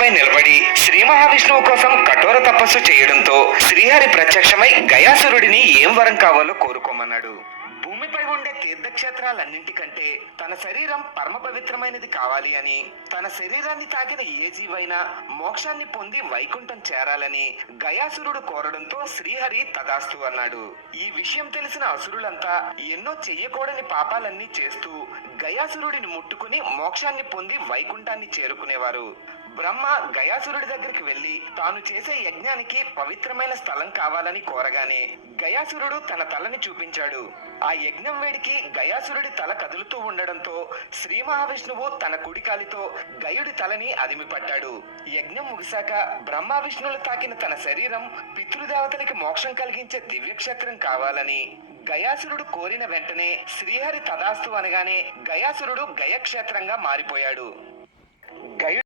కొండపై నిలబడి శ్రీ మహావిష్ణువు కోసం కఠోర తపస్సు చేయడంతో శ్రీహరి ప్రత్యక్షమై గయాసురుడిని ఏం వరం కావాలో కోరుకోమన్నాడు. భూమిపై ఉండే తీర్థక్షేత్రాలన్నింటికంటే తన శరీరం పరమ పవిత్రమైనది కావాలి అని తన శరీరాన్ని తాకిన ఏ జీవైనా మోక్షాన్ని పొంది వైకుంఠం చేరాలని గయాసురుడు కోరడంతో శ్రీహరి తదాస్తు అన్నాడు. ఈ విషయం తెలిసిన అసురులంతా ఎన్నో చెయ్యకూడని పాపాలన్నీ చేస్తూ గయాసురుడిని ముట్టుకుని మోక్షాన్ని పొంది వైకుంఠాన్ని చేరుకునేవారు. బ్రహ్మ గయాసురుడి దగ్గరికి వెళ్ళి తాను చేసే యజ్ఞానికి పవిత్రమైన స్థలం కావాలని కోరగానే గయాసురుడు తన తలని చూపించాడు. ఆ యజ్ఞం వేడికి గయాసురుడి తల కదులుతూ ఉండడంతో శ్రీ మహావిష్ణువు తన కుడికాలితో గయుడి తలని అదిమిపట్టాడు. యజ్ఞం ముగిశాక బ్రహ్మ విష్ణువులు తాకిన తన శరీరం పితృదేవతలకి మోక్షం కలిగించే దివ్యక్షేత్రం కావాలని గయాసురుడు కోరిన వెంటనే శ్రీహరి తదాస్తు అనగానే గయాసురుడు గయక్షేత్రంగా మారిపోయాడు. గయు